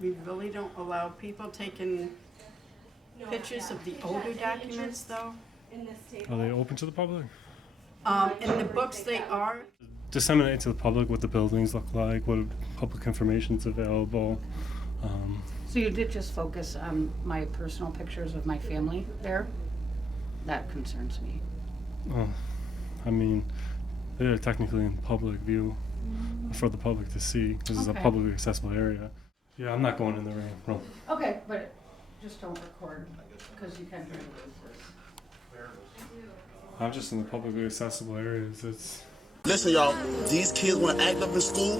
we really don't allow people taking pictures of the older documents, though. Are they open to the public? In the books, they are. Disseminate to the public what the buildings look like, what public information is available. So you did just focus on my personal pictures of my family there? That concerns me. I mean, they're technically in public view for the public to see. This is a Okay. publicly accessible area. Yeah, I'm not going in the rain. No. Okay, but just don't record, because you can hear the voices. I'm just in the publicly accessible areas. It's Listen, y'all, these kids want to act up in school,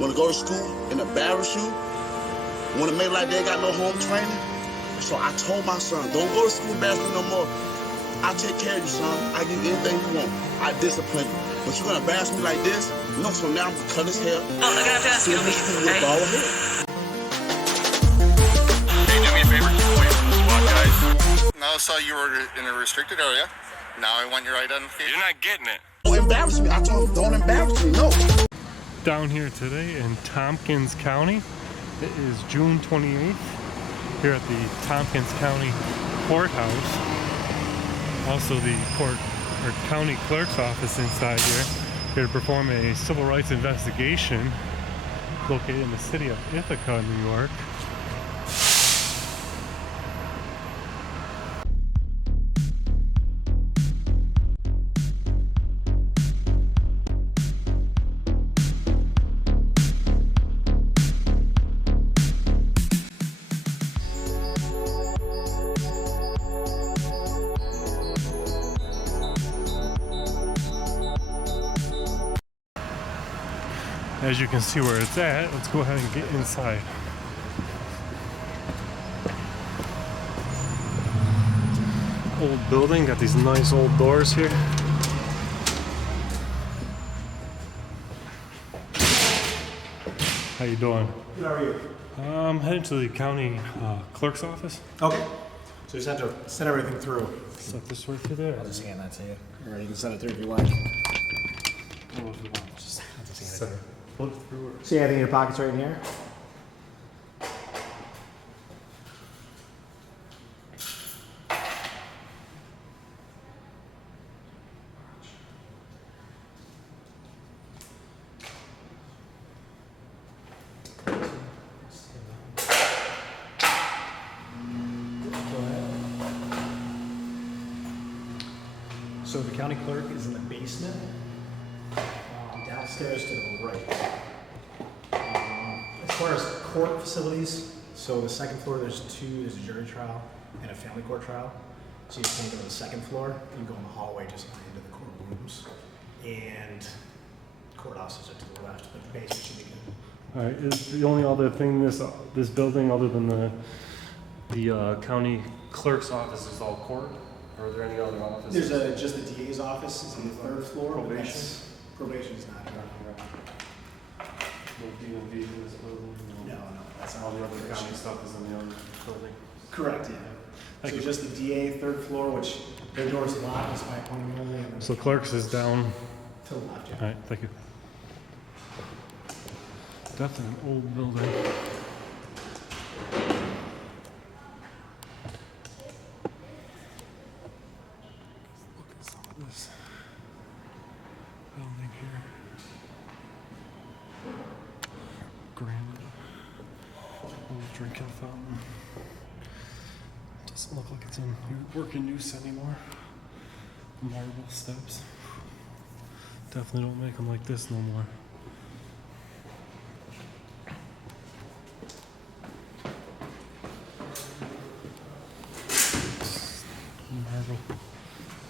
want to go to school and embarrass you, want to make like they got no home training. So I told my son, don't go to school embarrassing no more. I'll take care of you, son. I give you anything you want. I discipline you. But you're going to embarrass me like this? No, so now I'm going to cut his hair. Oh, I'm going to have to ask you, with bald head. Hey, do me a favor, keep away from the SWAT guys. Now I saw you were in a restricted area. Now I want your identification. You're not getting it. Don't embarrass me. I told him, don't embarrass me, no. down here today in Tompkins County. It is June 28th here at the Tompkins County Courthouse. Also the county clerk's office inside here to perform a civil rights investigation located in the city of Ithaca, New York. As you can see where it's at, let's go ahead and get inside. Old building, got these nice old doors here. How you doing? Good, how are you? I'm heading to the county clerk's office. Okay. So you just have to send everything through. Set this right through there. I'll just hand that to you. Or you can send it through if you like. Just have to send it through. Flip through it. See anything in your pockets right in here? So the county clerk is in the basement, downstairs to the right. As far as court facilities, so the second floor, there's a jury trial and a family court trial. So you can't go to the second floor, you go in the hallway just into the courtrooms. And courthouses are to the left, but the basement should be good. All right. Is the only other thing this building, other than the county clerk's office, is all court? Or are there any other offices? There's just the DA's office is on the third floor. but Probation? Probation's not here. No DMV in this building? No, that's All not the other probation. county stuff is in the other building. Correct, yeah. Thank So you. just the DA, third floor, which their door's locked, it's by appointment only. And then So clerks is down. to the left, yeah. All right, thank you. Definitely an old building. Look at some of this building here. Granite. Old drinking fountain. Doesn't look like it's in working use anymore. Marble steps. Definitely don't make them like this no more. Marble.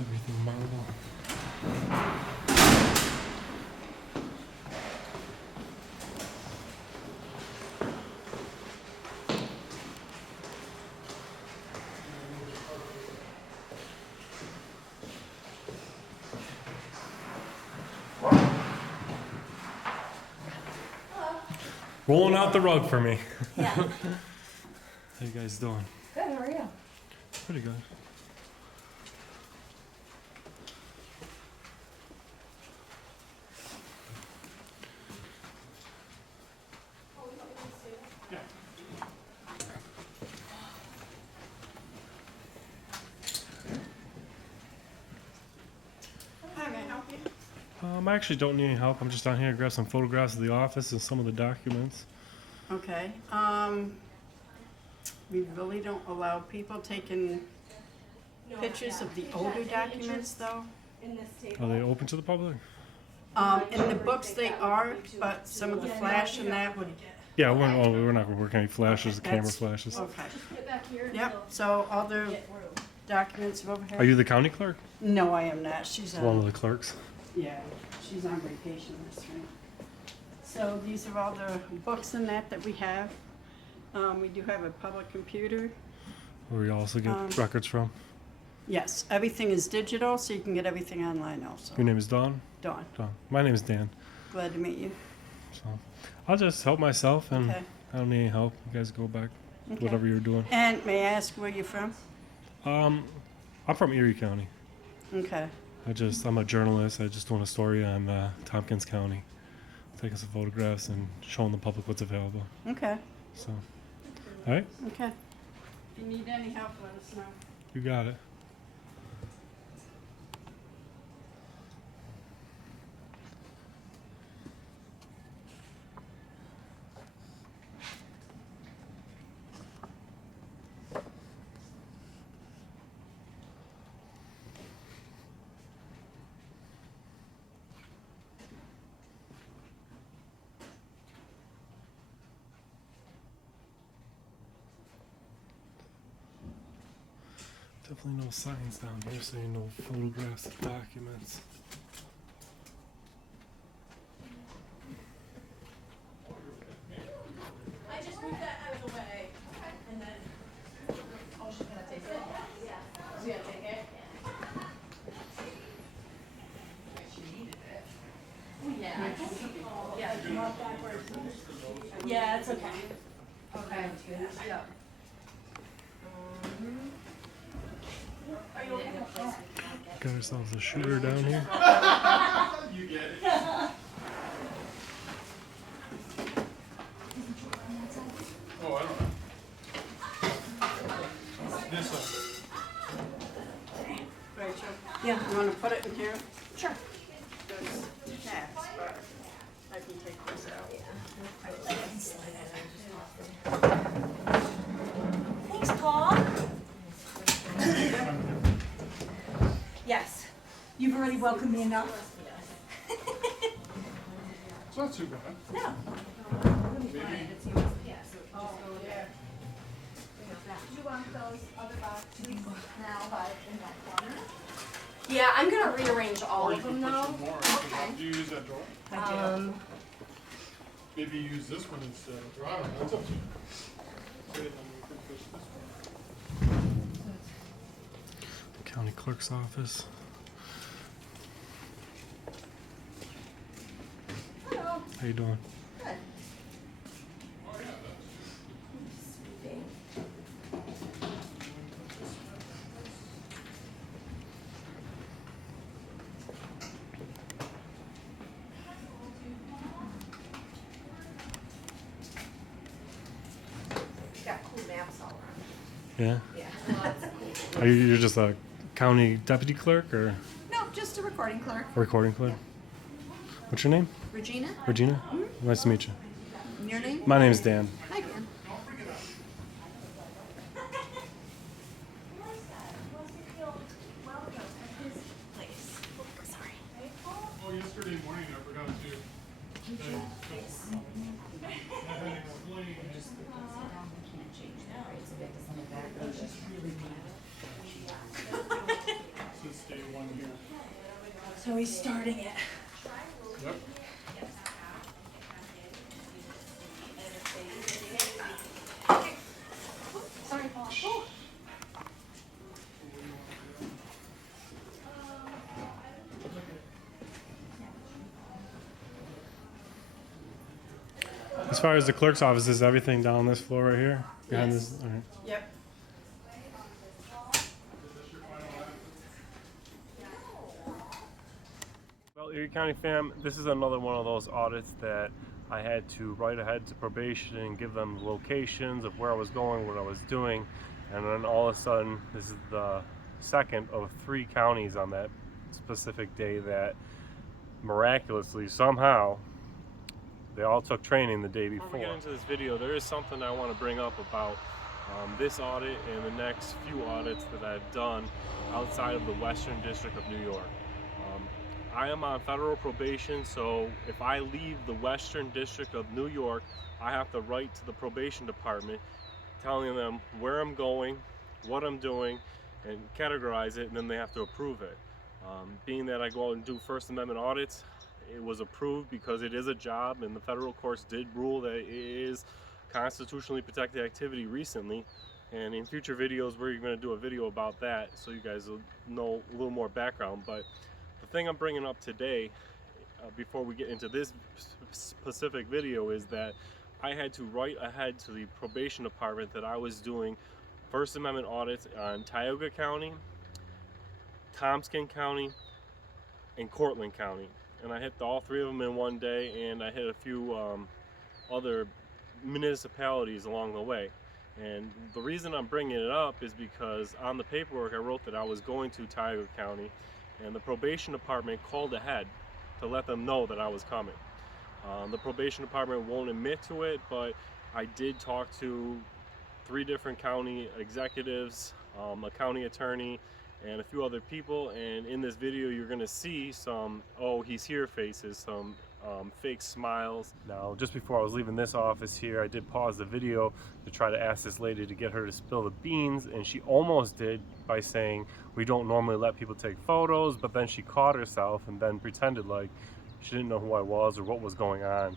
Everything marble. Rolling out the rug for me. Yeah. How you guys doing? Good, how are you? Pretty good. I actually don't need any help. I'm just down here to grab some photographs of the office and some of the documents. Okay. We really don't allow people taking pictures of the older documents, though. Are they open to the public? In the books they are, but some of the flash and that would. Yeah, we're not going to work any flashes, camera That's- flashes. Okay. Yep. So all the documents are over here. Are you the county clerk? No, I am not. She's One of on. the clerks. Yeah, she's on vacation this week. So these are all the books and that we have. We do have a public computer. Where we also get records from. Yes, everything is digital, so you can get everything online also. Your name is Dawn? Dawn, Dawn. My name is Dan. glad to meet you. So I'll just help myself, and Okay. I don't need any help. You guys go back, Okay. whatever you're doing. And may I ask where you're from? I'm from Erie County. Okay. I'm a journalist. I just doing a story on Tompkins County, taking some photographs and showing the public what's available. Okay. So, all right, Okay. If you need any help, let us know. you got it. Definitely no signs down here saying no photographs of documents. I just moved that out of the way. And then, oh, she's gonna take it? Yeah. She's gonna take it? She needed it. Yeah. Yeah. You want backwards? Yeah, it's okay. Okay. Yeah. Are you okay? Got ourselves a shooter down here. You get it. Oh, I don't know. This one. Rachel, Yeah. you want to put it in here? Sure. There's tabs, but I can take this out. Thanks, Paul. Yes. You've already welcomed me enough. It's not too bad. No. Do you want those other boxes now by in that corner? Yeah, I'm gonna rearrange all of them though. Okay. Do you use that drawer? I do. Maybe use this one instead. I don't know. It's up to you. Okay, then we can push this one. County clerk's office. Hello. How you doing? Good. Got cool maps all around. Yeah. Yeah. You're just a county deputy clerk or No, just a recording clerk. a recording clerk? What's your name? Regina, Regina? Nice to meet you. your name? My name is Dan. Hi, Dan. Oh, yesterday morning I forgot to. Since day one here. So he's starting it. Yep. Sorry, Paul. As far as the clerk's office, is everything down this floor right here? Behind Yes. this? All right. Yep. Well, Erie County fam, this is another one of those audits that I had to write ahead to probation and give them locations of where I was going, what I was doing, and then all of a sudden, this is the second of 3 counties on that specific day that miraculously, somehow, they all took training the day before. Before we get into this video, there is something I want to bring up about this audit and the next few audits that I've done outside of the Western District of New York. I am on federal probation, so if I leave the Western District of New York, I have to write to the probation department telling them where I'm going, what I'm doing, and categorize it, and then they have to approve it. Being that I go out and do First Amendment audits, it was approved because it is a job, and the federal courts did rule that it is constitutionally protected activity recently. And in future videos, we're going to do a video about that so you guys will know a little more background. But the thing I'm bringing up today, before we get into this specific video, is that I had to write ahead to the probation department that I was doing First Amendment audits on Tioga County, Tompkins County, and Cortland County. And I hit all three of them in one day, and I hit a few other municipalities along the way. And the reason I'm bringing it up is because on the paperwork I wrote that I was going to Tioga County, and the probation department called ahead to let them know that I was coming. The probation department won't admit to it, but I did talk to 3 different county executives, a county attorney, and a few other people. And in this video you're going to see some "oh, he's here" faces, some fake smiles. Now, just before I was leaving this office here, I did pause the video to try to ask this lady to get her to spill the beans, and she almost did by saying we don't normally let people take photos, but then she caught herself and then pretended like she didn't know who I was or what was going on.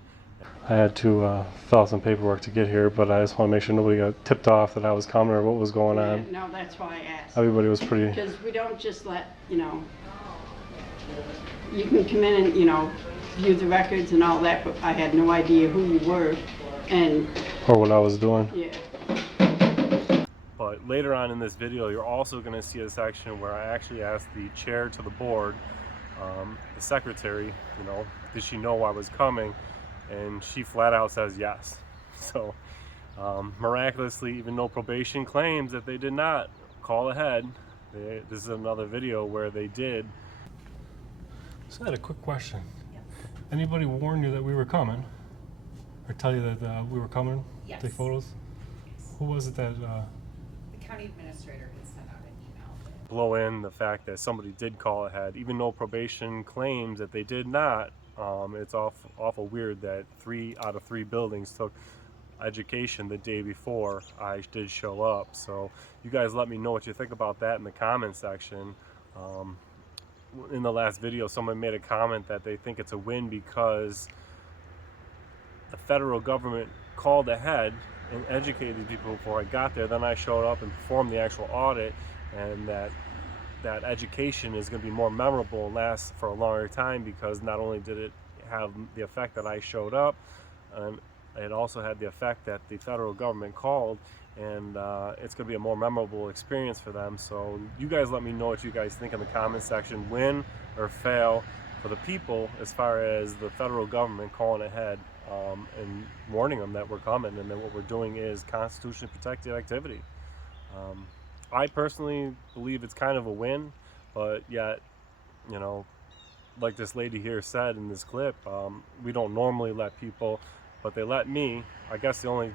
I had to fill out some paperwork to get here, but I just want to make sure nobody got tipped off that I was coming or what was going on. No, that's why I asked. Everybody was pretty... Because we don't just let, you know, you can come in and, you know, view the records and all that, but I had no idea who you were, and... or what I was doing. Yeah. But later on in this video, you're also going to see a section where I actually asked the chair to the board, the secretary, you know, did she know I was coming? And she flat out says yes. So miraculously, even though probation claims that they did not call ahead, this is another video where they did. So I had a quick question. Yes. Anybody warn you that we were coming? Or tell you that we were coming? Yes. Take photos? Yes. Who was it that... The county administrator has sent out an email. blow in the fact that somebody did call ahead, even though probation claims that they did not. It's awful weird that 3 out of 3 buildings took education the day before I did show up. So you guys let me know what you think about that in the comment section. In the last video, someone made a comment that they think it's a win because the federal government called ahead and educated people before I got there. Then I showed up and performed the actual audit, and that education is going to be more memorable and last for a longer time, because not only did it have the effect that I showed up, and it also had the effect that the federal government called, and it's going to be a more memorable experience for them. So you guys let me know what you guys think in the comment section, win or fail for the people as far as the federal government calling ahead and warning them that we're coming and that what we're doing is constitutionally protected activity. I personally believe it's kind of a win, but yet, you know, like this lady here said in this clip, we don't normally let people, but they let me. I guess the only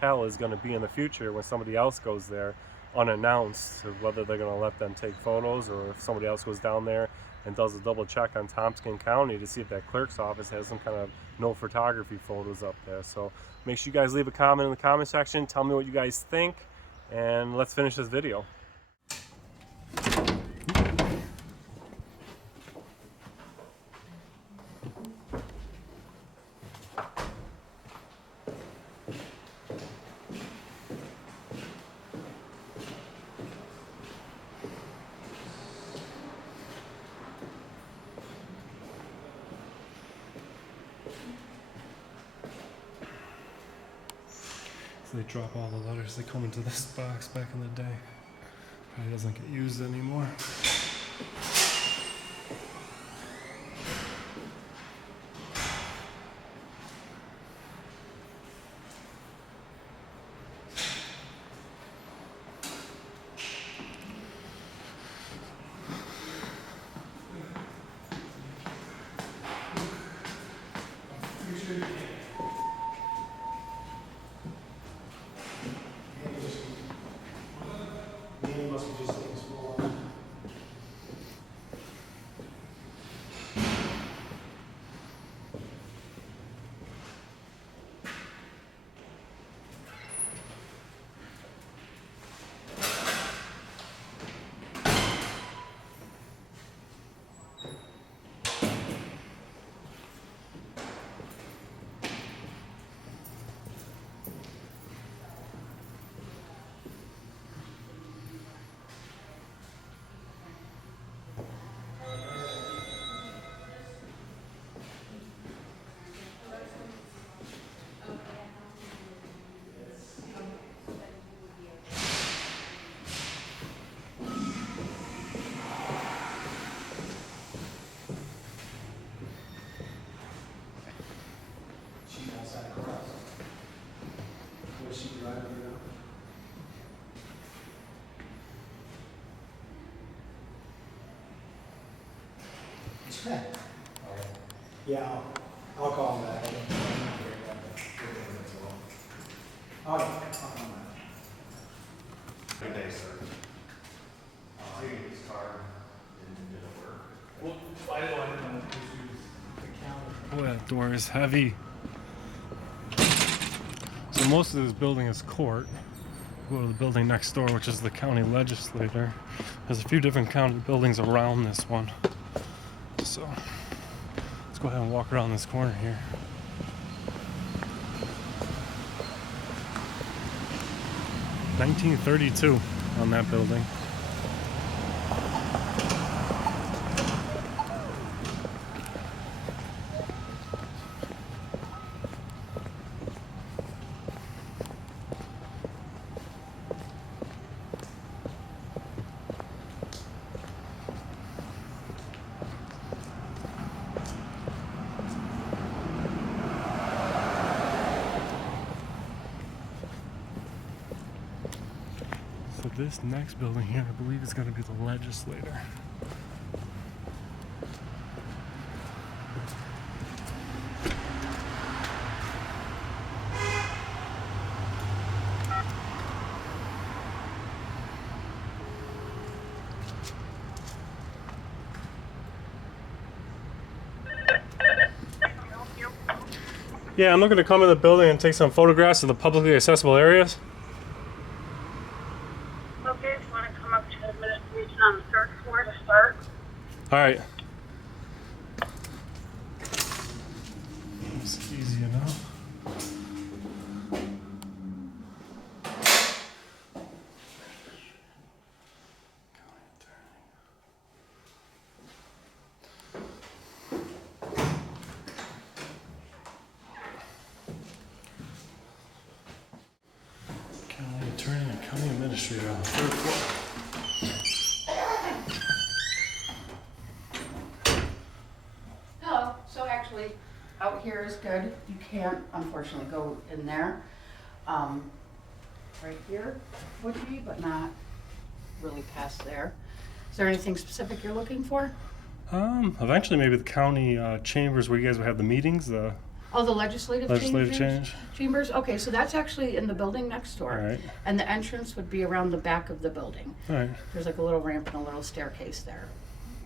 tell is going to be in the future when somebody else goes there unannounced, whether they're going to let them take photos or if somebody else goes down there and does a double check on Tompkins County to see if that clerk's office has some kind of no photography photos up there. So make sure you guys leave a comment in the comment section. Tell me what you guys think, and let's finish this video. So they drop all the letters that come into this box back in the day. Probably doesn't get used anymore. sheet right over now. Yeah, I'll call him back. I'll call him back. Good day, sir. I used his car, didn't work. Well, I didn't know if you use the counter. Boy, that door is heavy. So most of this building is court. Go to the building next door, which is the county legislature. There's a few different county buildings around this one. So let's go ahead and walk around this corner here. (1932) on that building. So this next building here, I believe, is going to be the legislator. Yeah, I'm looking to come in the building and take some photographs of the publicly accessible areas. Okay, if you want to come up to administration on the third floor to start. All right. It's easy enough. County attorney and county administrator on the third floor. Hello. So actually, out here is good. You can't, unfortunately, go in there. Right here would be, but not really past there. Is there anything specific you're looking for? Eventually maybe the county chambers where you guys would have the meetings, Oh, the legislative change. chambers? Okay, so that's actually in the building next door. All right. And the entrance would be around the back of the building. All right, There's like a little ramp and a little staircase there.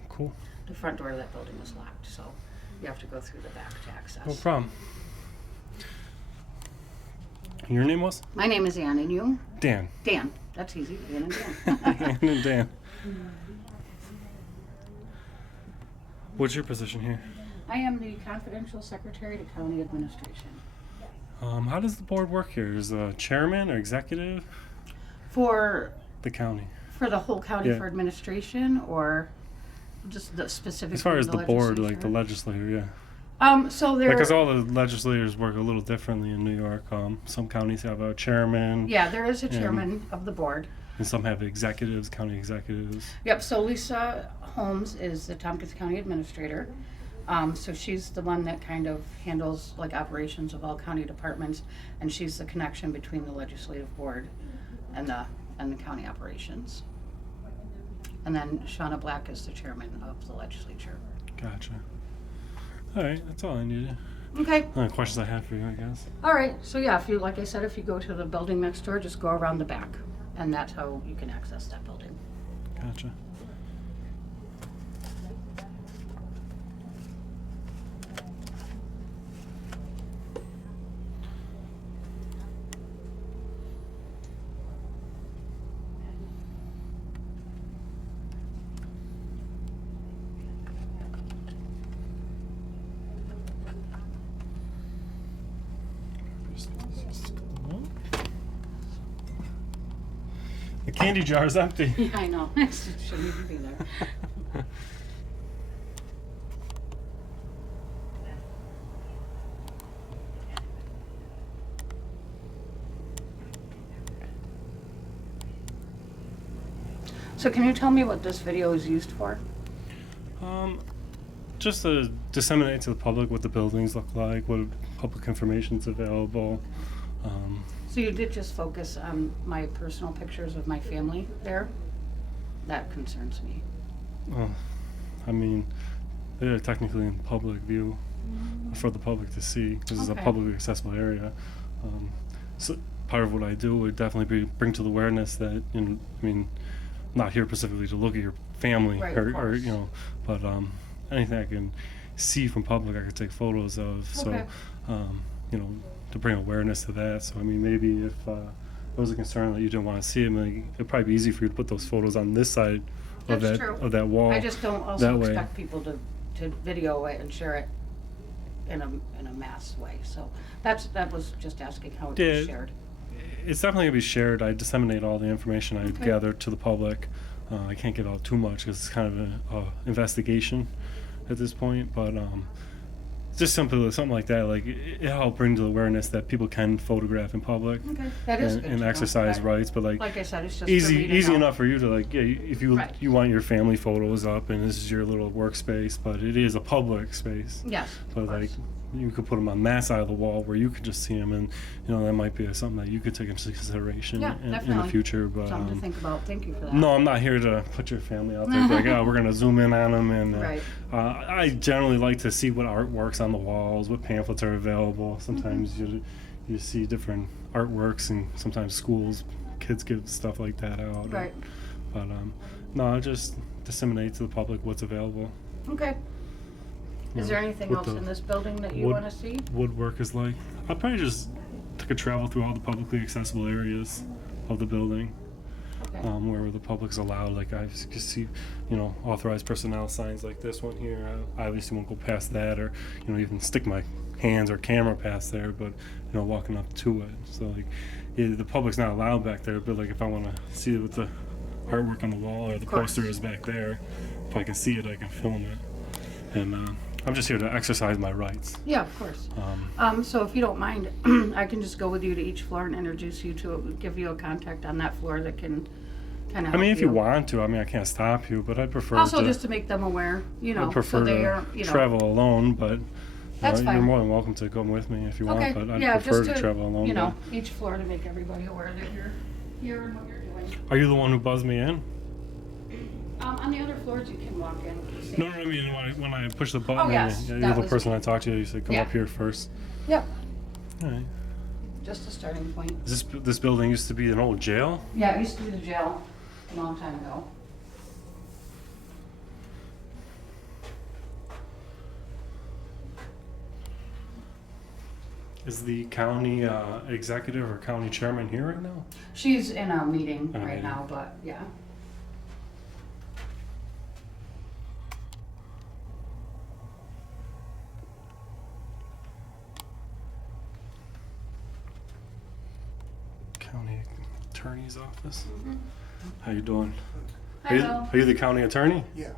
cool. The front door of that building is locked, so you have to go through the back to access. No problem. Your name was? My name is Ann, and you? Dan. Dan. That's easy. Ann and Dan. Ann and Dan. What's your position here? I am the confidential secretary to county administration. How does the board work here? Is the chairman or executive? For The county. the whole county Yeah. for administration, or just the specific? As far as the board, like the legislature? legislature, yeah. So there. Because all the legislators work a little differently in New York. Some counties have a chairman. Yeah, there is a and- chairman of the board. And some have executives, county executives. Yep. So Lisa Holmes is the Tompkins County administrator. So she's the one that kind of handles like operations of all county departments, and she's the connection between the legislative board and the county operations. And then Shauna Black is the chairman of the legislature. Gotcha. All right, that's all I needed. Okay. Only questions I had for you, I guess. All right. So yeah, if you, like I said, if you go to the building next door, just go around the back, and that's how you can access that building. Gotcha. The candy jar is empty. Yeah, I know. It shouldn't even be there. So can you tell me what this video is used for? Just to disseminate to the public what the buildings look like, what public information is available. So you did just focus on my personal pictures of my family there? That concerns me. Well, I mean, they're technically in public view for the public to see. This is a Okay. publicly accessible area. So part of what I do would definitely be bring to the awareness that, you know, I mean, not here specifically to look at your family Right, of or course. you know, but anything I can see from public, I could take photos of. Okay. So, you know, to bring awareness to that. So I mean, maybe if there was a concern that you didn't want to see them, like, it'd probably be easy for you to put those photos on this side of That's that true. of that wall. I just don't also that way. expect people to video it and share it in a mass way. So that was just asking how it Yeah. was shared. It's definitely gonna be shared. I disseminate all the information I Okay. gather to the public. I can't give out too much because it's kind of a investigation at this point. But just something like that, like it help bring to the awareness that people can photograph in public Okay, that is good and to know. exercise Right. rights. But like Like I said, it's just easy for me to easy know. enough for you to like, yeah, if you Right. you want your family photos up and this is your little workspace, but it is a public space. Yes, But of like course. you could put them on that side of the wall where you could just see them, and you know that might be something that you could take into consideration Yeah, in the definitely. future. But Something to think about. Thank you for that. no, I'm not here to put your family out there. And be like, oh, we're gonna zoom in on them, and Right. I generally like to see what artworks on the walls, what pamphlets are available. Sometimes Mm-hmm. you see different artworks, and sometimes schools, kids give stuff like that out. Right. But no, I just disseminate to the public what's available. Okay. You Is know, there anything what else the in this building that you wood- want to see? Woodwork is like. I'll probably just take a travel through all the publicly accessible areas of the building. Okay. Where the public's allowed. Like I can see, you know, authorized personnel signs like this one here. I obviously won't go past that, or you know, even stick my hands or camera past there. But you know, walking up to it. So like, yeah, the public's not allowed back there. But like, if I want to see what the artwork on the wall or the course. poster is back there, if I can see it, I can film it. And I'm just here to exercise my rights. Yeah, of course. So if you don't mind, I can just go with you to each floor and introduce you to, give you a contact on that floor that can kind of I mean, if you want to, I mean, I can't stop you, but I'd prefer Also, to. just to make them aware, you know, I prefer so they to are, you know. travel alone, but That's you're fine. more than welcome to come with me if you Okay, want. But I'd yeah, prefer just to travel alone. you know, each floor to make everybody aware that you're here and what you're doing. Are you the one who buzzed me in? On the other floors, you can walk in. See. No, I mean when I push the button. Oh, yes, and that you're the was person me. I talked to. You said come Yeah. up here first. Yep, All right. just a starting point. This building used to be an old jail. Yeah, it used to be the jail a long time ago. Is the county executive or county chairman here right now? She's in a meeting Oh, right yeah. now, but yeah. County attorney's office. How you doing? Hi, Bill. Are you the county attorney? Yeah,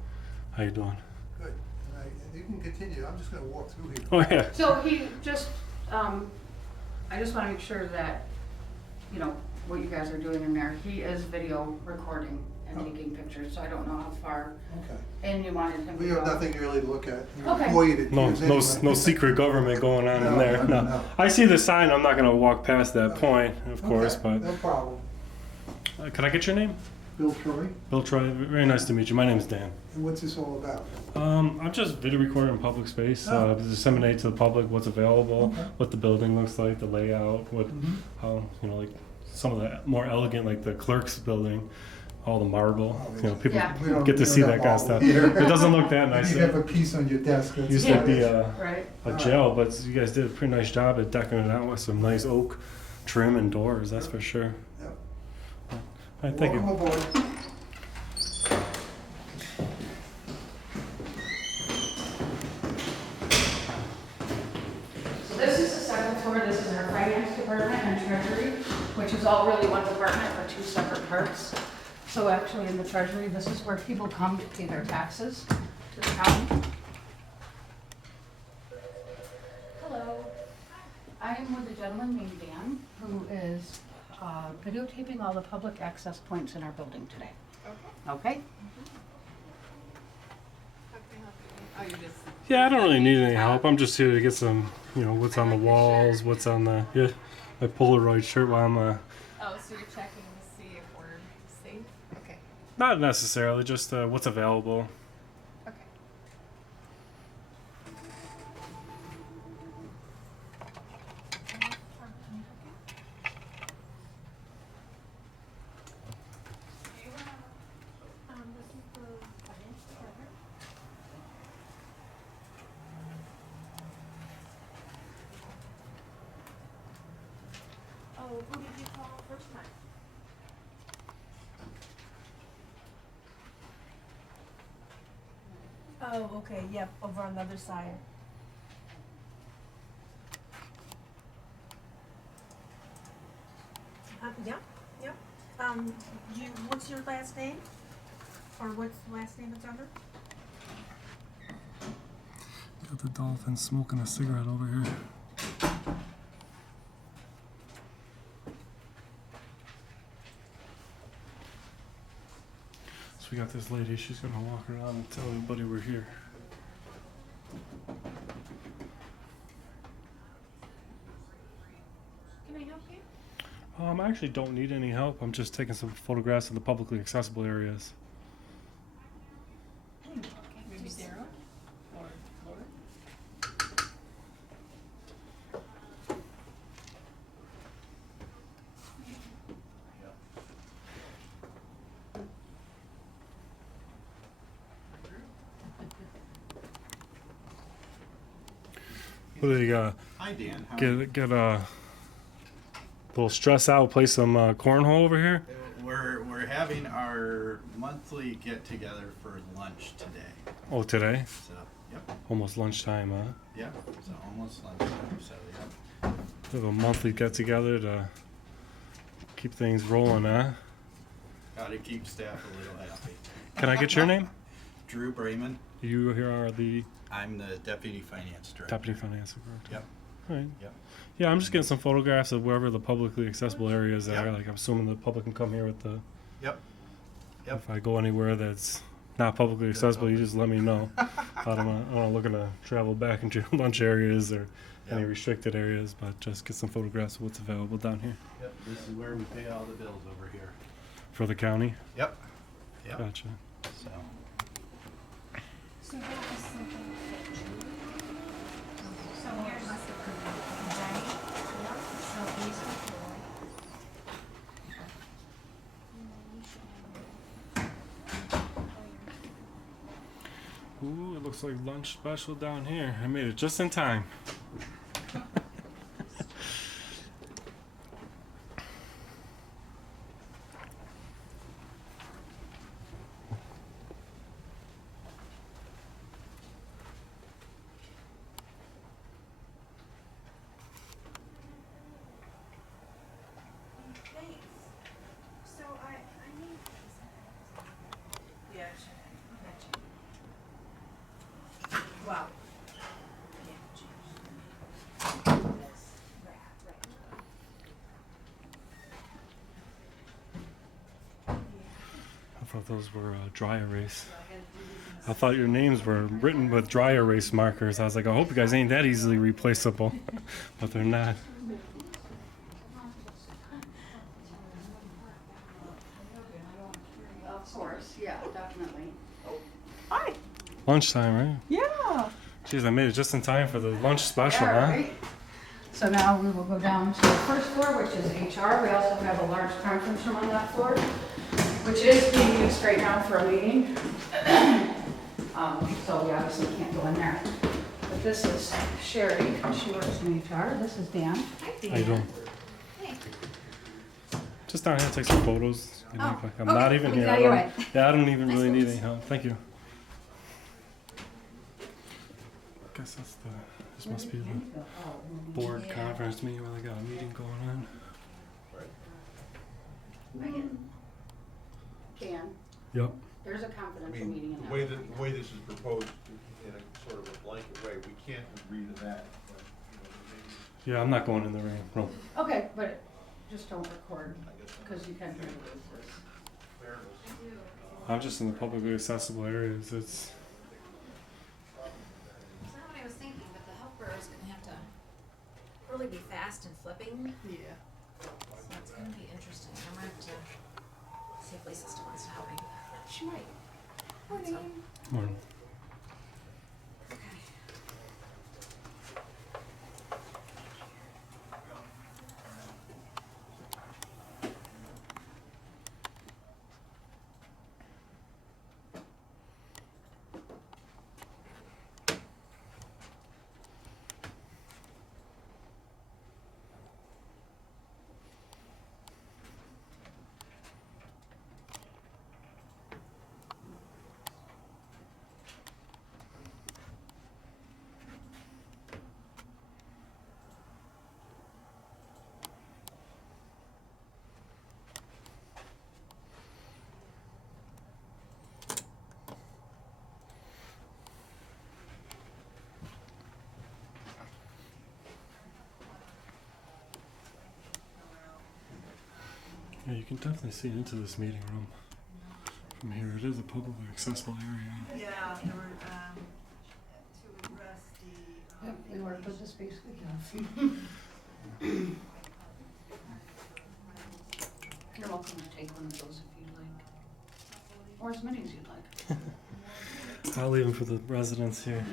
How you doing? good. You can continue, I'm just gonna walk through here. Oh yeah. So he just, I just wanna make sure that, you know, what you guys are doing in there, he is video recording and taking pictures, so I don't know how far Okay. in you wanted him to We go. have nothing really to look at. Okay. For you to No, use no, anyway. no secret government going on in No, there. No. no. I see the sign. I'm not going to walk past that Okay. point, of course. Okay, But no problem. could I get your name? Bill Troy, Bill Troy. Very nice to meet you. My name's Dan. and what's this all about? I'm just video recording in public space. Oh. To disseminate to the public what's available, Okay. what the building looks like, the layout, what, Mhm. how you know, like some of the more elegant, like the clerk's building, all the marble. Oh, You know, people Yeah. We don't- get to we see don't that kind of have stuff. marble here. It doesn't look that nice. You have a piece on your desk. that's Used to about be it. Right. a jail, but you guys did a pretty nice job at decorating it out with some nice oak trim and doors, that's for sure. Yep. All right, thank Welcome you. aboard. So this is the second floor, this is our finance department and treasury, which is all really one department but two separate parts. So actually in the treasury, this is where people come to pay their taxes to the county. Hello. I am with a gentleman named Dan, who is videotaping all the public access points in our building today. Okay? Oh, you just. Yeah, I don't really need any help. I'm just here to get some, you know, what's on the walls, what's on the, yeah. my Polaroid shirt while I'm Oh, so you're checking to see if we're safe? Okay. not necessarily, just what's available. Okay. This is the finance department. Oh, who did you call first time? Oh, okay, yep, over on the other side. Yep, yep. What's your last name? Or what's the last name it's under? Got the dolphin smoking a cigarette over here. So we got this lady, she's gonna walk around and tell everybody we're here. Can I help you? I actually don't need any help. I'm just taking some photographs of the publicly accessible areas. Maybe Sarah or Laura? What do you Hi, Dan. How get a little stress out, play some cornhole over here? We're having our monthly get together for lunch today. Oh, today? So, yep. Almost lunchtime, huh? Yep. So almost lunchtime. So, yep. We have a monthly get together to keep things rolling, huh? Got to keep staff a little happy. Can I get your name? Drew Brayman. You here are the I'm the deputy finance director. deputy finance director. Yep. All right. Yep. Yeah, I'm just getting some photographs of wherever the publicly accessible areas are. Yep. Like, I'm assuming the public can come here with the. Yep. Yep. If I go anywhere that's not publicly accessible, you just let me know. I'm not looking to travel back into lunch areas or any restricted areas, but just get some photographs of what's available down here. Yep. This is where we pay all the bills over here. For the county? Yep. Yep. Gotcha. So. So that was something that Julie. So here's Jenny. Yep. So these are Ooh, it looks like lunch special down here. I made it just in time. Thanks. So I need. Yeah, wow. I thought those were dry erase. I thought your names were written with dry erase markers. I was like, I hope you guys ain't that easily replaceable. But they're not. Of course, yeah, definitely. Hi. Lunchtime, right? Yeah. Jeez, I made it just in time for the lunch special, All huh? right. So now we will go down to the first floor, which is HR. We also have a large conference room on that floor, which is being used right now for a meeting. So we obviously can't go in there. But this is Sherry, she works in HR. This is Dan. Hi, Dan. How you doing? Hey. Just down here to take some photos. You know, Oh, like I'm okay. not even We here. got I you don't, right. yeah, I don't even Nice really need photos. any help. Thank you. Guess that's the. This must be the board Yeah. conference meeting where they got a meeting going on. Megan. Dan, Yep. there's a confidential meeting in The there. way this is proposed in a sort of a blanket way, we can't agree to that. But, maybe Yeah, I'm not going in the rain. No. Okay, but just don't record, because you can hear this. I'm just in the publicly accessible areas. It's. That's not what I was thinking, but the helper is gonna have to really be fast and flipping. Yeah. She might. Morning. Morning. Yeah, you can definitely see into this meeting room from here. It is a publicly accessible area. Yeah, there were, to address the. Yep, we work with the space we have. You're welcome to take one of those if you'd like. Or as many as you'd like. I'll leave them for the residents here.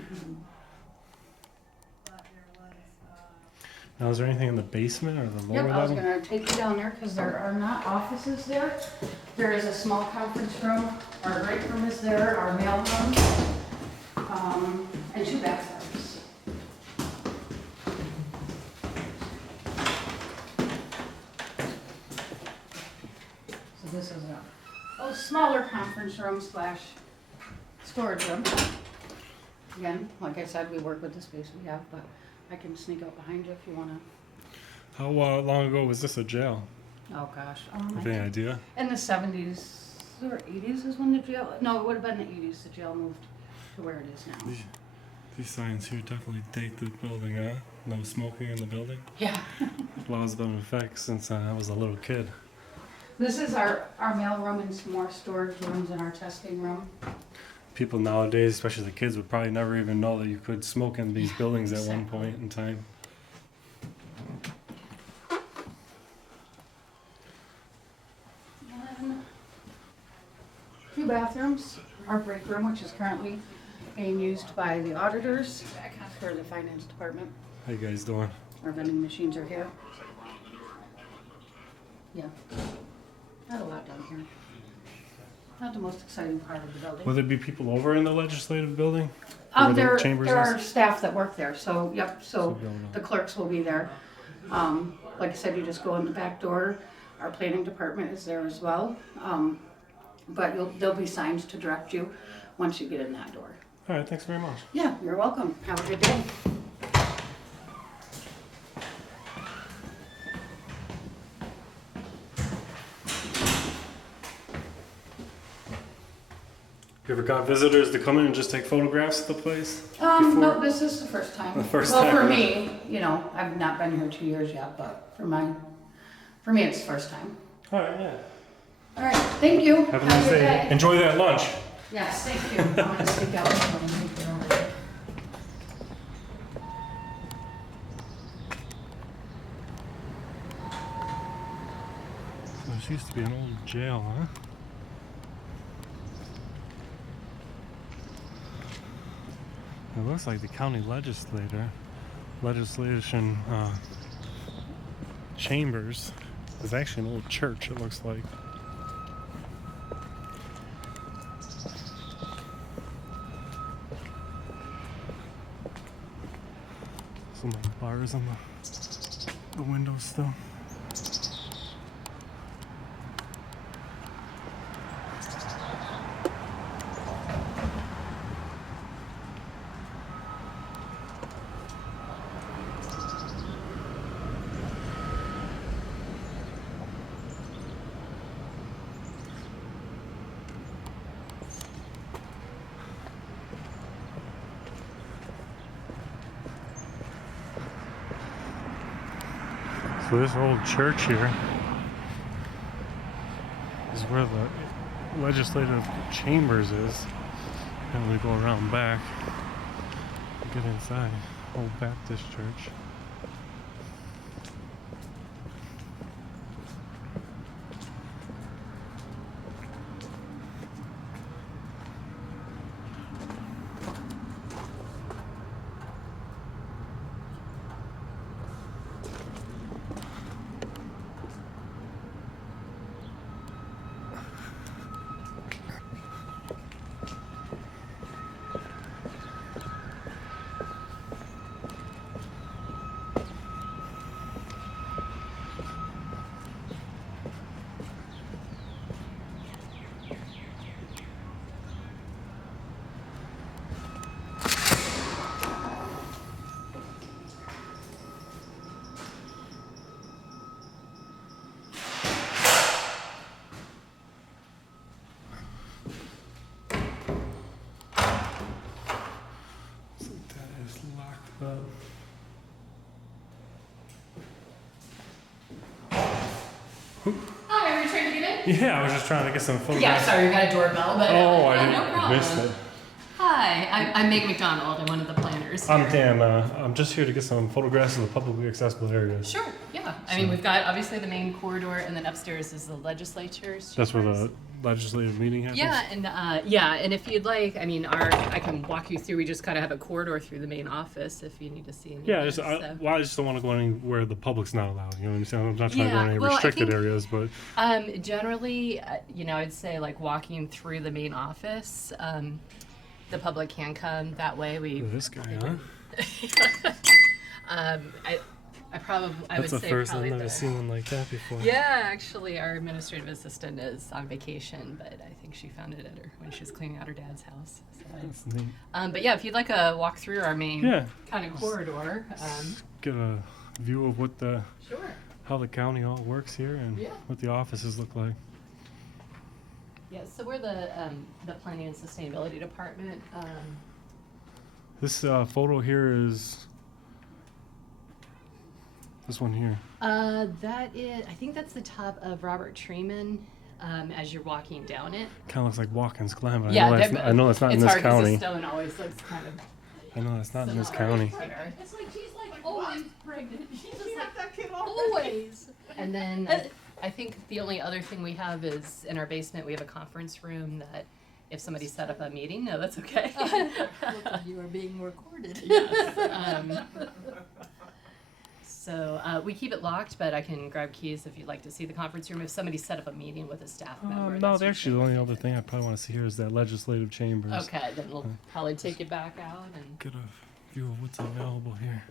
Now, is there anything in the basement or the lower Yep, I was level? gonna take you down there because there are not offices there. There is a small conference room. Our break room is there, our mail room, and 2 bathrooms. So this is a smaller conference room / storage room. Again, like I said, we work with the space we have, but I can sneak up behind you if you wanna. How long ago was this a jail? Oh gosh. Have any idea? In the 70s or 80s is when the jail. No, it would have been the 80s. The jail moved to where it is now. These signs here definitely date the building, huh? No smoking in the building. Yeah. Laws have been in effect since I was a little kid. This is our mail room and some more storage rooms in our testing room. People nowadays, especially the kids, would probably never even know that you could smoke in these buildings at one exactly. point in time. And 2 bathrooms. Our break room, which is currently being used by the auditors for the finance department. How you guys doing? Our vending machines are here. Yeah. Not a lot down here. Not the most exciting part of the building. Will there be people over in the legislative building? Where the There chambers are is? staff that work there, so, yep, so So going on. the clerks will be there. Like I said, you just go in the back door. Our planning department is there as well. But there'll be signs to direct you once you get in that door. All right, thanks very much. Yeah, you're welcome. Have a good day. You ever got visitors to come in and just take photographs of the place? No, this is the first time. The first well, time. for me, I've not been here 2 years yet, but for me, it's the first time. All right, yeah. All right, thank you. Have a nice good day. Enjoy that lunch. Yes, thank you. I'm gonna sneak out. So this used to be an old jail, huh? It looks like the county legislation chambers is actually an old church, it looks like. Some bars on the windows still. So this old church here is where the legislative chambers is. And we go around back and get inside. Old Baptist church. Hi, are you trying to get in? Yeah, I was just trying to get some photographs. Yeah, sorry, we got a doorbell, but Oh, I no problem. missed it. Hi, I'm Meg McDonald. I'm one of the planners. I'm Dan. I'm just here to get some photographs of the publicly accessible areas. Sure, yeah. I mean, we've got obviously the main corridor, and then upstairs is the legislature's That's where chambers. the legislative meeting happens? Yeah, and if you'd like, I mean, I can walk you through. We just kind of have a corridor through the main office if you need to see anything. Yeah, I just don't want to go anywhere the public's not allowed. You know what I'm saying? I'm not trying to go in any well, I restricted think, areas, but generally, I'd say like walking through the main office, the public can come that way. This guy, huh? I That's would the say first probably I've never seen one like that before. Yeah, actually, our administrative assistant is on vacation, but I think she found it when she was cleaning out her dad's house. So. That's neat. But yeah, if you'd like a walk through our main kind of corridor. Get a view of what Sure. how the county all works here and what the offices look like. Yeah, so we're the Planning and Sustainability Department. This photo here is this one here. That is, I think that's the top of Robert Treman as you're walking down it. Kind of looks like Watkins Glen, but Yeah, I know that's not in this hard 'cause county. the stone always looks kind of. I know that's not in this county. It's like she's like always pregnant. She's just like that kid already. always. And then I think the only other thing we have is in our basement, we have a conference room that if somebody set up a meeting, no, that's okay. Looks like you are being recorded. Yes. So we keep it locked, but I can grab keys if you'd like to see the conference room. If somebody set up a meeting with a staff member. No, actually, the only other thing I probably want to see here is that legislative chambers. Okay, then we'll probably take it back out and get a view of what's available here.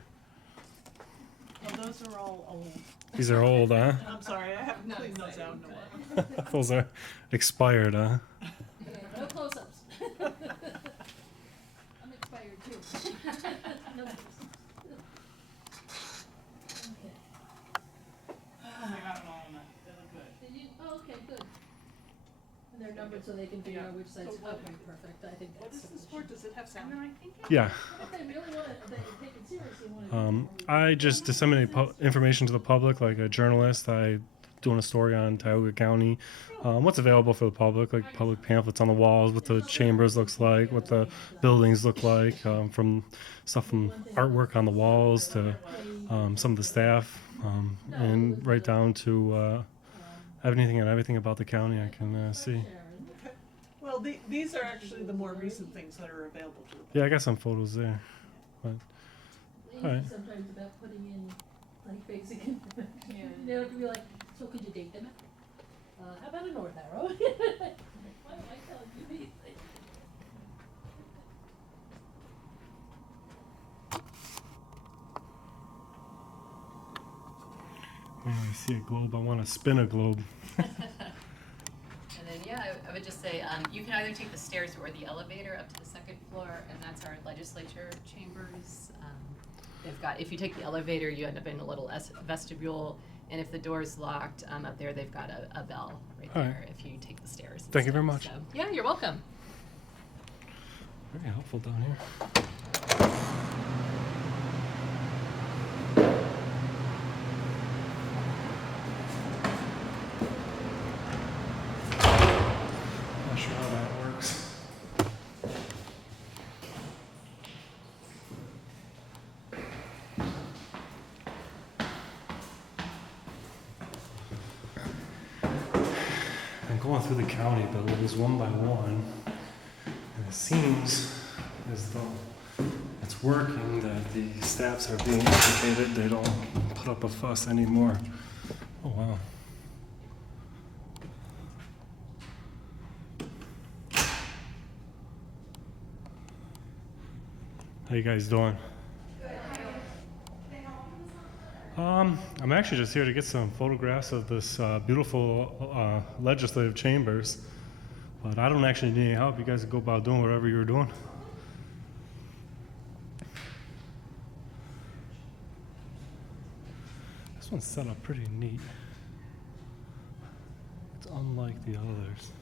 Well, those are all old. These are old, huh? I'm sorry, I haven't cleaned those out in a while. Those are expired, huh? No close-ups. I'm expired too. No close-ups. Okay. I got them all in that. They look good. Did you? Oh, okay, good. And they're numbered so they can figure out which side's okay, perfect. I think What that's is this for? Does it have sound? Yeah. If they really want it, if they take it seriously, want to I just disseminate information to the public, like a journalist. I doing a story on Tioga County, what's available for the public, like public pamphlets on the walls, what the chambers looks like, what the buildings look like, from stuff from artwork on the walls to some of the staff, and right down to anything and everything about the county I can see. Okay. Well, these are actually the more recent things that are available to the public. Yeah, I got some photos there. But, all right. sometimes about putting in like basic information. Yeah. They have to be like, so could you date them? How about a North Arrow? Why am I telling you these things? When I see a globe, I want to spin a globe. And then, I would just say, you can either take the stairs or the elevator up to the second floor, and that's our legislature chambers. They've got, if you take the elevator, you end up in a little vestibule, and if the door's locked up there, they've got a bell right there if you take the stairs. Thank you very much. So, yeah, you're welcome. Very helpful down here. Not sure how that works. I'm going through the county buildings one by one, and it seems as though it's working, that the staffs are being educated. They don't put up a fuss anymore. Oh, wow. How you guys doing? I'm actually just here to get some photographs of this beautiful legislative chambers, but I don't actually need any help. You guys can go about doing whatever you're doing. This one's set up pretty neat. It's unlike the others.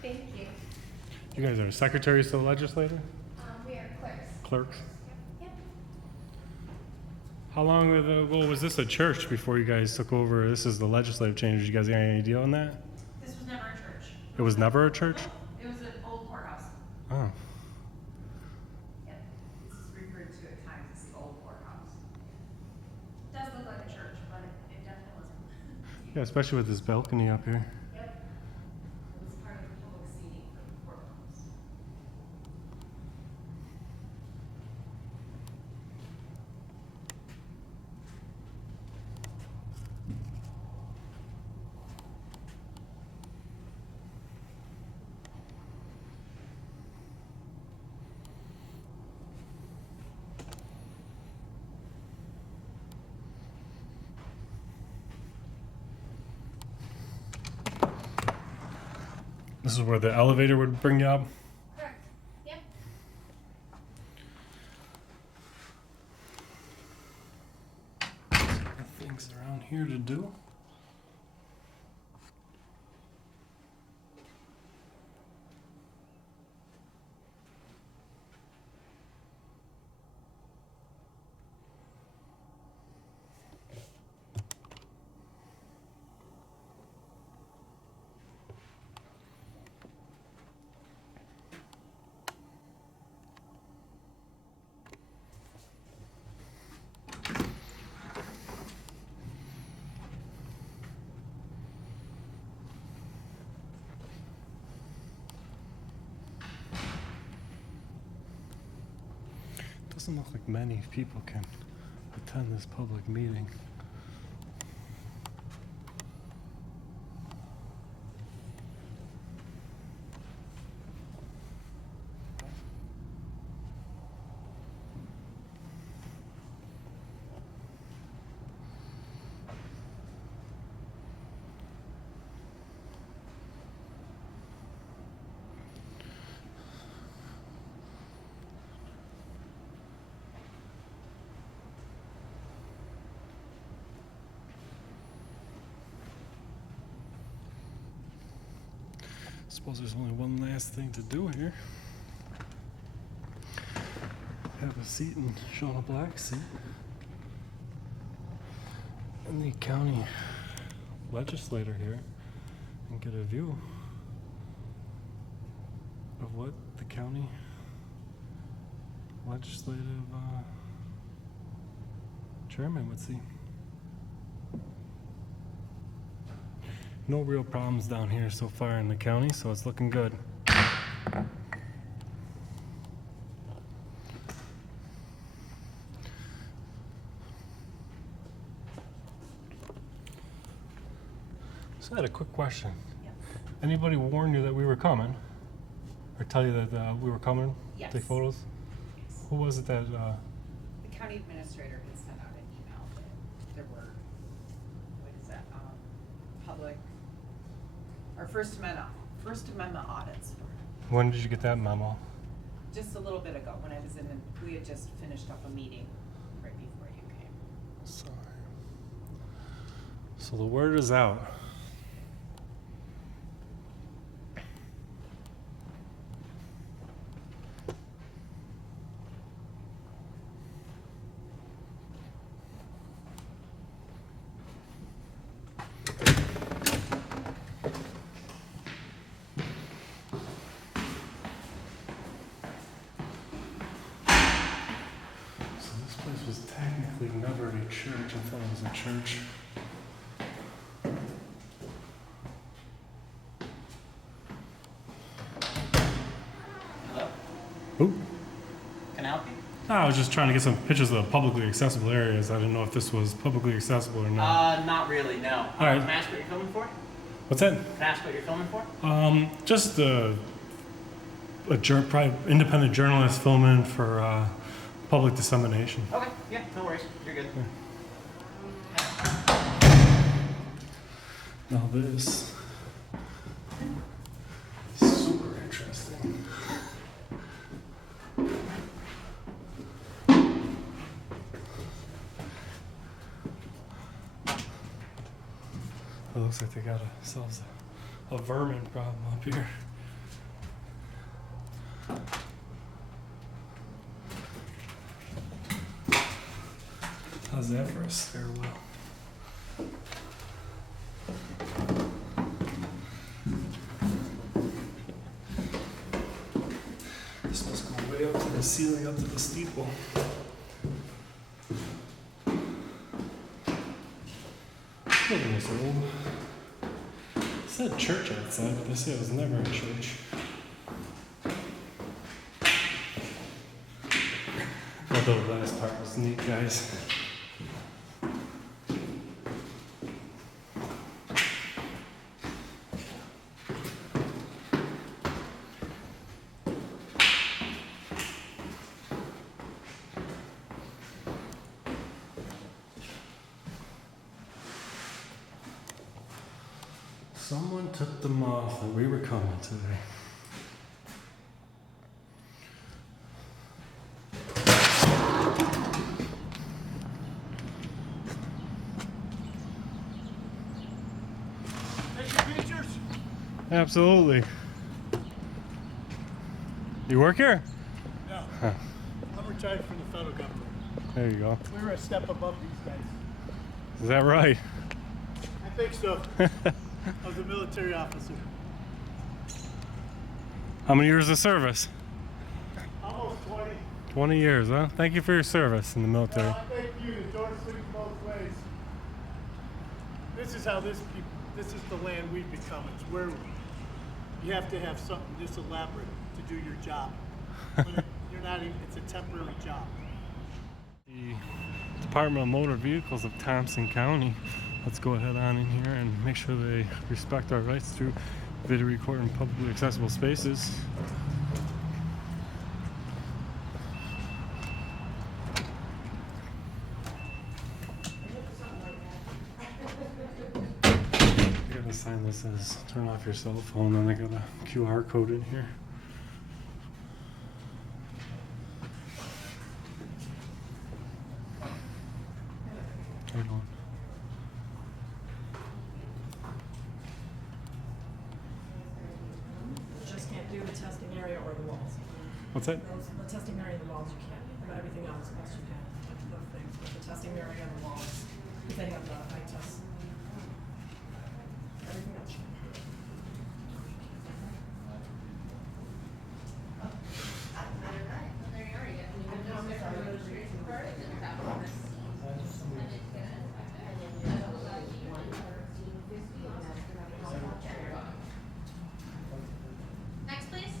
Thank you. You guys are secretaries to the legislature? We are clerks. Clerks? Yep. How long ago was this a church before you guys took over? This is the legislative change. Did you guys have any idea on that? This was never a church. It was never a church? It was an old courthouse. Oh. Yep. This is referred to at times as the old courthouse. It does look like a church, but it definitely wasn't. Yeah, especially with this balcony up here. Yep. It was part of the public seating for the courthouse. This is where the elevator would bring you up? Correct. Yep. Things around here to do. Doesn't look like many people can attend this public meeting. Suppose there's only one last thing to do here. Have a seat and show a black seat. And the county legislator here and get a view of what the county legislative chairman would see. No real problems down here so far in the county, so it's looking good. So I had a quick question. Yes. Anybody warn you that we were coming? Or tell you that we were coming? Yes. Take photos? Yes. Who was it that... The county administrator had sent out an email that there were, what is that, public, or First Amendment audits. When did you get that memo? Just a little bit ago, when I was in, we had just finished up a meeting right before you came. Sorry. So the word is out. This was technically never a church. I thought it was a church. Hello? Who? Can I help you? I was just trying to get some pictures of the publicly accessible areas. I didn't know if this was publicly accessible or not. Not really, no. All right. Can I ask what you're filming for? What's that? Can I ask what you're filming for? Just a independent journalist filming for public dissemination. Okay, yeah, no worries. You're good. Now this is super interesting. It looks like they got themselves a vermin problem up here. How's that for a stairwell? This must go way up to the ceiling, up to the steeple. Look at this old. It said church outside, but they say it was never a church. Although the last part was neat, guys. Someone took the moth and we were coming today. Absolutely. You work here? No. Huh. I'm retired from the federal government. There you go. We were a step above these guys. Is that right? I think so. I was a military officer. How many years of service? Almost 20. 20 years, huh? Thank you for your service in the military. Thank you. The door swings both ways. This is how this is the land we've become. It's where you have to have something this elaborate to do your job. But you're not even, it's a temporary job. The Department of Motor Vehicles of Thompson County. Let's go ahead on in here and make sure they respect our rights to video record in publicly accessible spaces. They're gonna sign this as turn off your cell phone, and they got a QR code in here. Hold on. Just can't do the testing area or the walls. What's that? The testing area and the walls you can't, but everything else, yes you can, those things, but the testing area and the walls, because they have the eye tests. Everything else you can. Next, please.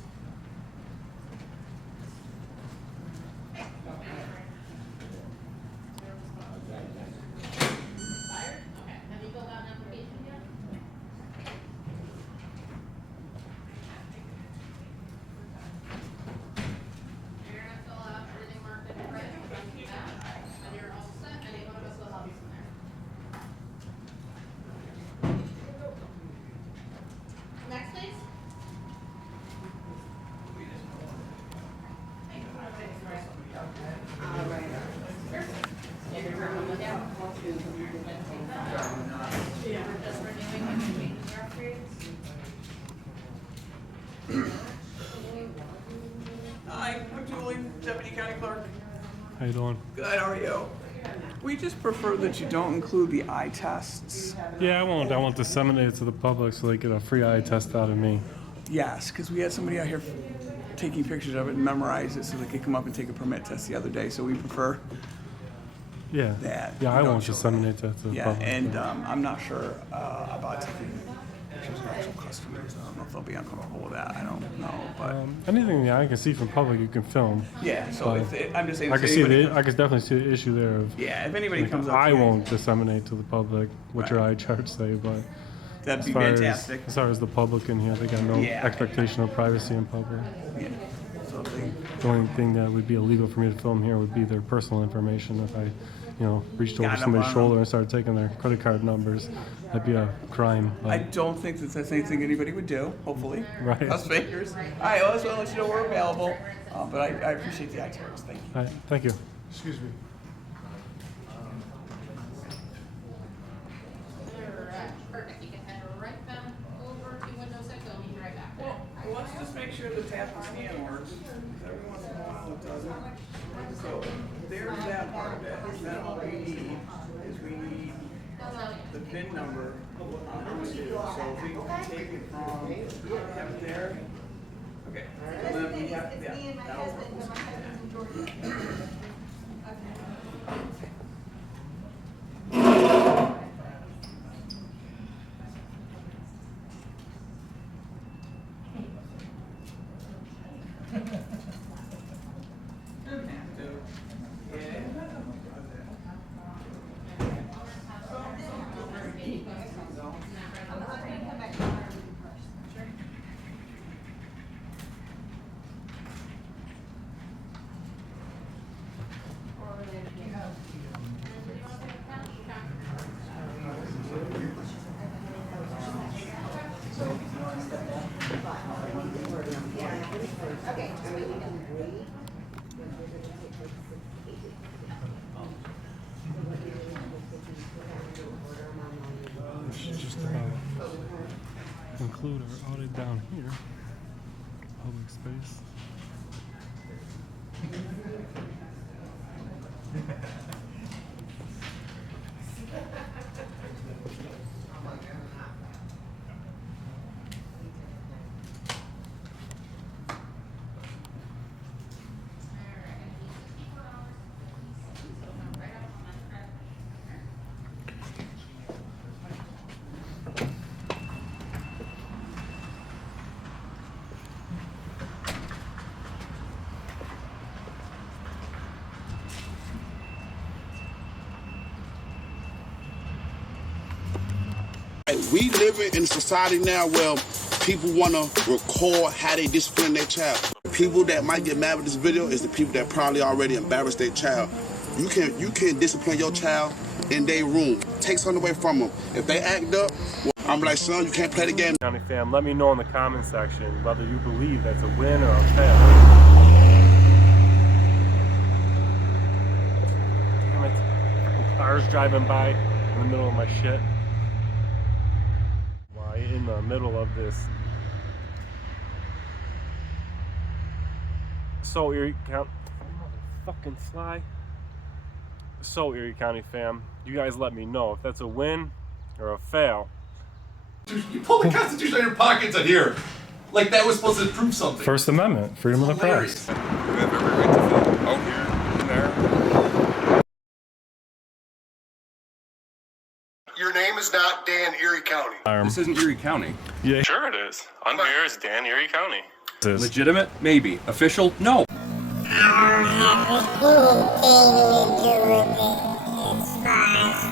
Fired? Okay. Have you filled out an application yet? You're gonna fill out everything marked in red, and you're all set, and one of us will help you from there. Next, please. Hi, I'm Julie, Deputy County Clerk. How you doing? Good, how are you? We just prefer that you don't include the eye tests. Yeah, I won't. I won't disseminate it to the public so they get a free eye test out of me. Yes, because we had somebody out here taking pictures of it and memorize it so they could come up and take a permit test the other day, so we prefer Yeah. that. Yeah, you I don't won't show disseminate that to the Yeah, public. and I'm not sure about taking pictures of actual customers. I don't know if they'll be uncomfortable with that. I don't know, but Anything the eye can see from public, you can film. yeah. So But I'm just saying. I if can see anybody I can definitely see the issue there of. Yeah, if anybody like, comes up I to you- won't disseminate to the public what your eye charts say, but. That'd as be far fantastic. As far as the public in here, they got no Yeah. expectation of privacy in public. Yeah. So they, The only thing that would be illegal for me to film here would be their personal information. If I, reached over Got up somebody's on shoulder them. and started taking their credit card numbers, that'd be a crime. I But don't think that's anything anybody would do, hopefully. Right. Cross fingers. All right, well, I just want to let you know we're available. But I appreciate the eye charts. Thank you. All right, thank you. Excuse me. Alright, perfect. You can head right back over to what sure the tap and scan works, because every once in a while it doesn't. So there's that part of it. Then what we need is the PIN number on it too. So if we can take it from, have it there. Okay. So then we have, yeah, that'll work. This is just about conclude our audit down here. Public space. We live in a society now where people want to record how they discipline their child. People that might get mad with this video is the people that probably already embarrassed their child. You can discipline your child in their room. Take something away from them. If they act up, well, I'm like, son, you can't play the game. County fam, let me know in the comment section whether you believe that's a win or a fail. Damn it. Cars driving by in the middle of my shit. Why in the middle of this so Erie County fucking fly. So Erie County fam, you guys let me know if that's a win or a fail. You pull the Constitution out of your pockets in here. Like that was supposed to prove something. First Amendment, freedom of the press. We have every right to film out here and there. Your name is not Dan Erie County. This isn't Erie County. Yeah. Sure it is. On here is Dan Erie County. Legitimate? Maybe. Official? No. I don't have anything to do with it as far as